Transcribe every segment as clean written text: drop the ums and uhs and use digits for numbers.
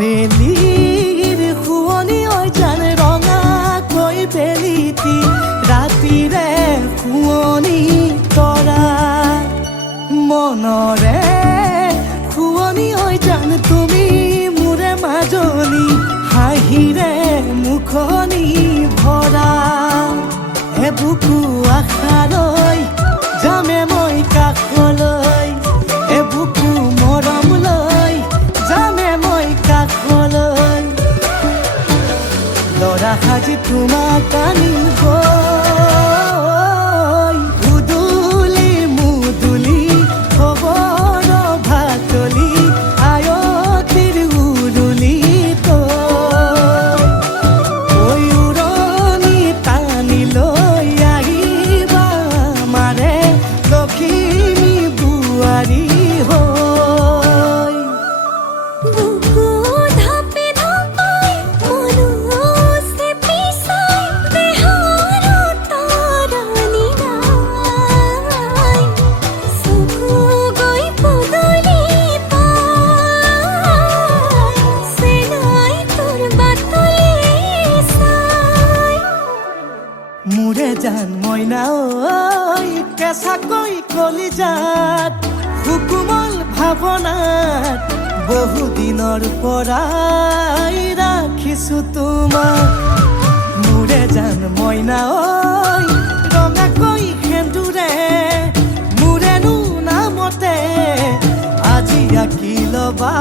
আবেলিৰ শুৱনি ঐ জান ৰঙাকৈ বেলিটি ৰাতিৰে শুৱনি তৰা মনৰে শুৱনি ঐ জান তুমি মোৰে মাজনী হাঁহিৰে মুখনি ভৰা বুকু আশালৈ যামে মই কাষলৈ বুকু মৰম লৈ যামে মই কাষলৈ লৰা সাজি তোমাক আনিম উদুলি মুদুলি খবৰ ভাতলি আয়তিৰ উৰুলি তই উৰণি টানি লৈ আহিবা মাৰে লখিমী বোৱাৰী মোৰে জান মইনা ঐ কেঁচাকৈ কলিজাত সুকুমল ভাৱনাত বহুদিনৰ পৰাই ৰাখিছো তোমাক মোৰে জান মইনা ঐ ৰঙাকৈ সেন্দুৰে মোৰেনো নামতে আজি আঁকি ল'বা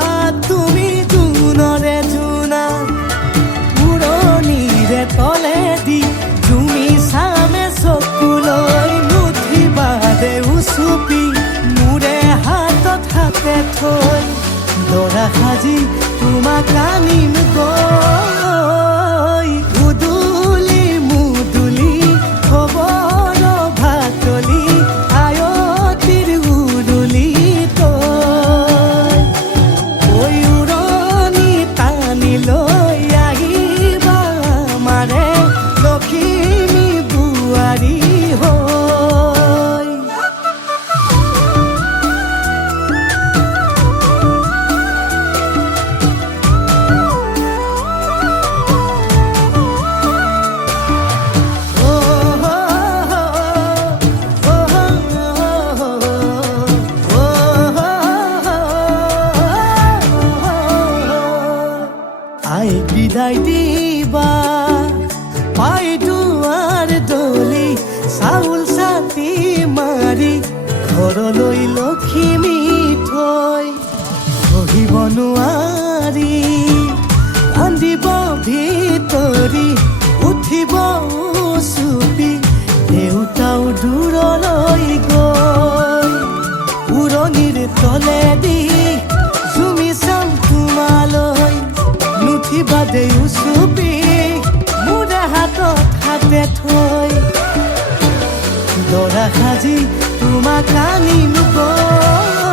তুমি জোনৰে জোনা উৰণিৰে তলেদি তুমি চামে চকুলৈ নুঠিবা দে উচুপি মোৰে হাতত হাতে থৈ দৰা সাজি তোমাক আনিম গৈ উদুলি মুদুলি খবৰ ভাতলি আয়তিৰ উৰুলি তই উৰণি টানি লৈ আহিবা মাৰে লখিমী বোৱাৰী আই বিদায় দিবা পাই দুৱাৰ দলি চাউল চাতি মাৰি ঘৰলৈ লখিমী থৈ বহিব নোৱাৰি কান্দিব ভিতৰি উঠিব চুপি দেউতাও দূৰলৈ গৈ উৰণিৰ তলেদি জুমি চাম তোমালৈ নুঠিবা দে উচুপি মোৰে হাতত হাতে থৈ দৰা সাজি তোমাক আনিম গৈ